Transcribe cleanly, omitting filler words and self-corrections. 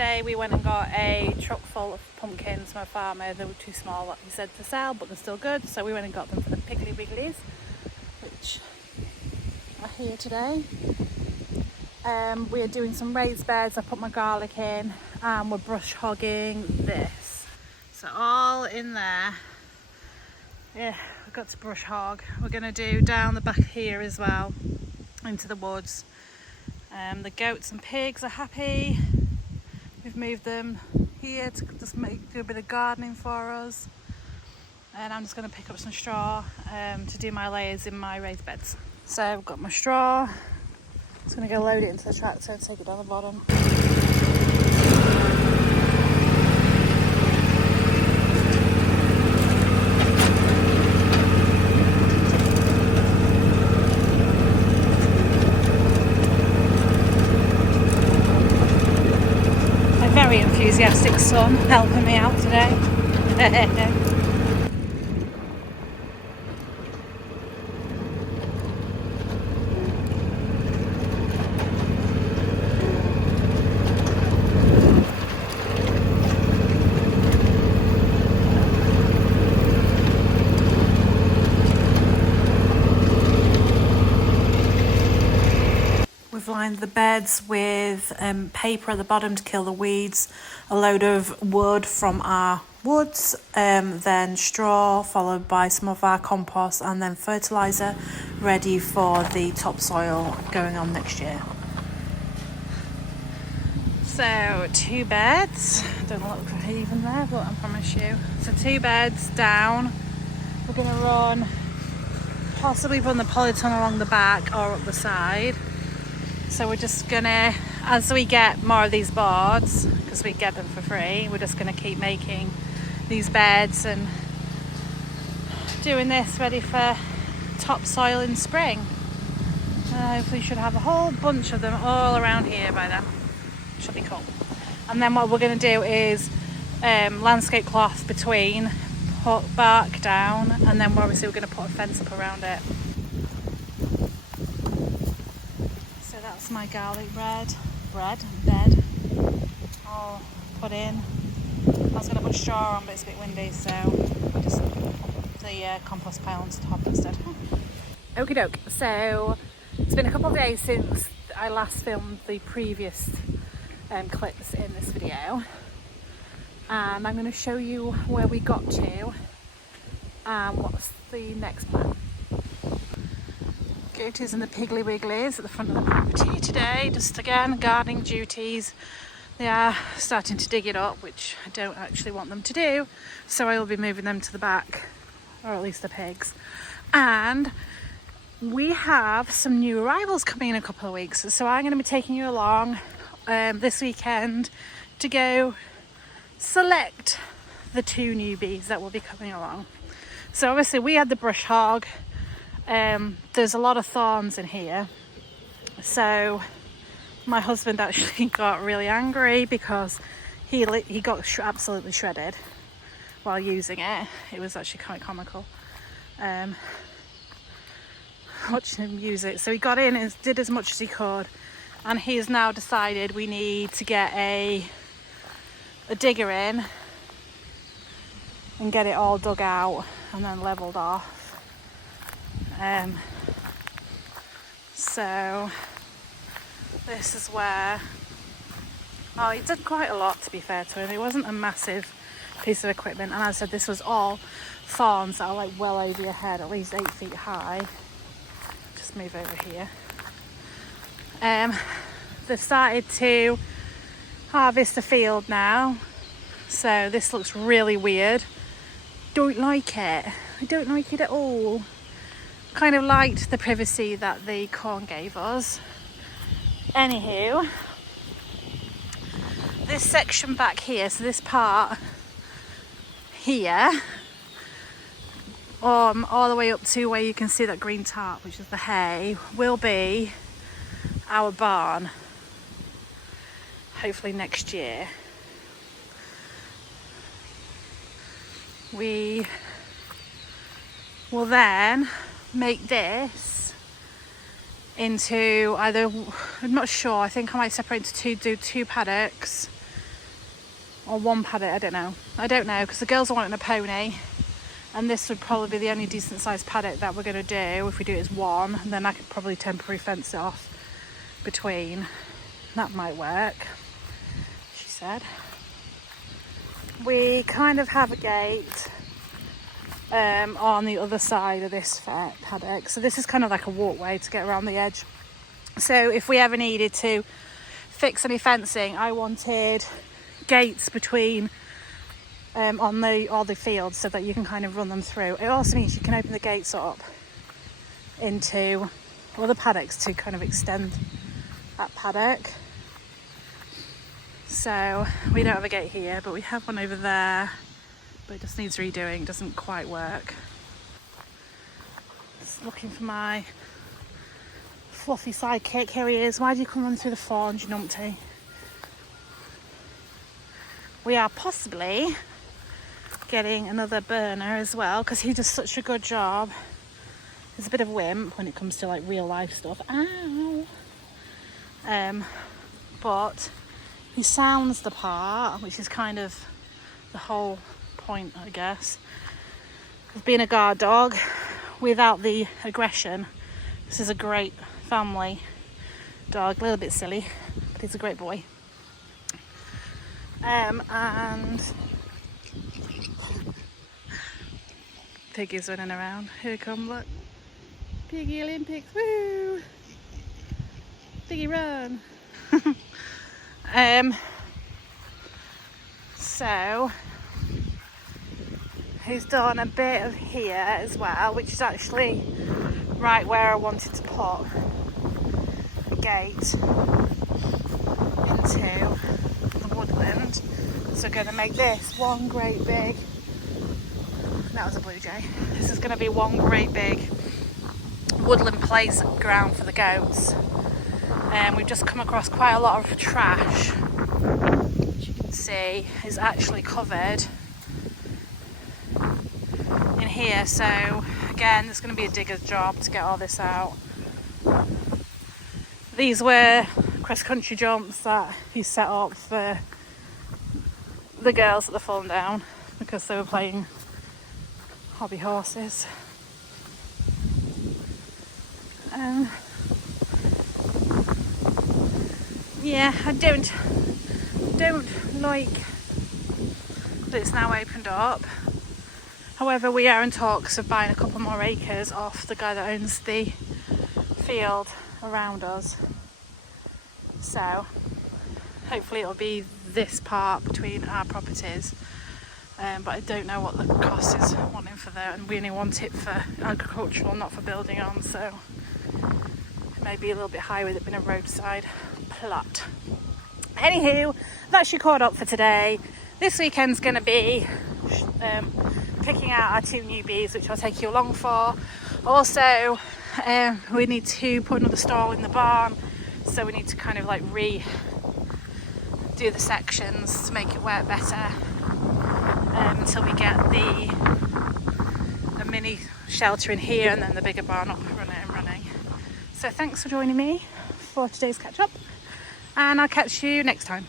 yesterday we went and got a truck full of pumpkins from a farmer. They were too small, like he said, to sell, but they're still good. So we went and got them for the Piggly Wigglies, which are here today. We are doing some raised beds. I put my garlic in, and we're brush hogging this. So all in there. Yeah, I've got to brush hog. We're going to do down the back here as well, into the woods. The goats and pigs are happy. We've moved them here to just do a bit of gardening for us. And I'm just going to pick up some straw to do my layers in my raised beds. So I've got my straw. I'm just going to go load it into the tractor and take it down the bottom. Very enthusiastic son helping me out today. We've lined the beds with paper at the bottom to kill the weeds, a load of wood from our woods, then straw, followed by some of our compost, and then fertiliser, ready for the topsoil going on next year. So 2 beds, don't look even there, but I promise you. So 2 beds down. We're going to possibly run the polytunnel along the back or up the side. So we're just gonna, as we get more of these boards, because we get them for free, we're just gonna keep making these beds and doing this ready for topsoil in spring. Hopefully should have a whole bunch of them all around here by then. Should be cool. And then what we're gonna do is landscape cloth between, put bark down, and then obviously we're gonna put a fence up around it. That's my garlic bed all put in. I was going to put straw on, but it's a bit windy, so I just the compost pile on top instead. Okie doke. So it's been a couple of days since I last filmed the previous clips in this video, and I'm going to show you where we got to and what's the next plan. Goaties and the Piggly Wigglies at the front of the property today. Just again, gardening duties. They are starting to dig it up, which I don't actually want them to do. So I will be moving them to the back, or at least the pigs. And we have some new arrivals coming in a couple of weeks. So I'm going to be taking you along this weekend to go select the 2 newbies that will be coming along. So obviously we had the brush hog. There's a lot of thorns in here, so my husband actually got really angry because he got absolutely shredded while using it. It was actually quite comical watching him use it. So he got in and did as much as he could, and he's now decided we need to get a digger in and get it all dug out and then levelled off. So this is where, he did quite a lot, to be fair to him. It wasn't a massive piece of equipment, and as I said, this was all thorns that are like well over your head, at least 8 feet high. Just move over here. They've started to harvest the field now, so this looks really weird. Don't like it. I don't like it at all. Kind of liked the privacy that the corn gave us. Anywho, this section back here, so this part here, all the way up to where you can see that green tarp, which is the hay, will be our barn, hopefully next year. We will then make this into either, I'm not sure, I think I might separate into do two paddocks, or one paddock, I don't know because the girls are wanting a pony, and this would probably be the only decent sized paddock that we're going to do. If we do it as one, and then I could probably temporary fence it off between. That might work, she said. We kind of have a gate on the other side of this paddock, so this is kind of like a walkway to get around the edge. So if we ever needed to fix any fencing, I wanted gates between on the fields so that you can kind of run them through. It also means you can open the gates up into other paddocks to kind of extend that paddock. So we don't have a gate here, but we have one over there, but it just needs redoing. It doesn't quite work. Just looking for my fluffy sidekick. Here he is. Why do you come run through the forge, you numpty? We are possibly getting another burner as well because he does such a good job. He's a bit of a wimp when it comes to like real life stuff. Ow! But he sounds the part, which is kind of the whole point, I guess, of being a guard dog without the aggression. This is a great family dog, a little bit silly, but he's a great boy. And Piggy's running around. Here come, look. Piggy Olympics, woo! Piggy run! So he's done a bit of here as well, which is actually right where I wanted to put a gate into the woodland. So we're going to make this one great big, that was a blue jay, this is going to be one great big woodland playground for the goats. We've just come across quite a lot of trash, which you can see is actually covered in here. So again, it's going to be a digger's job to get all this out. These were cross-country jumps that he set up for the girls at the farm down because they were playing hobby horses. Yeah, I don't like that it's now opened up. However, we are in talks of buying a couple more acres off the guy that owns the field around us. So hopefully it'll be this part between our properties. But I don't know what the cost is wanting for that, and we only want it for agricultural, not for building on, so it may be a little bit high with it being a roadside plot. Anywho, that's your caught up for today. This weekend's going to be picking out our 2 newbies, which I'll take you along for. Also, we need to put another stall in the barn, so we need to kind of like redo the sections to make it work better until we get a mini shelter in here and then the bigger barn up running. So thanks for joining me for today's catch up, and I'll catch you next time.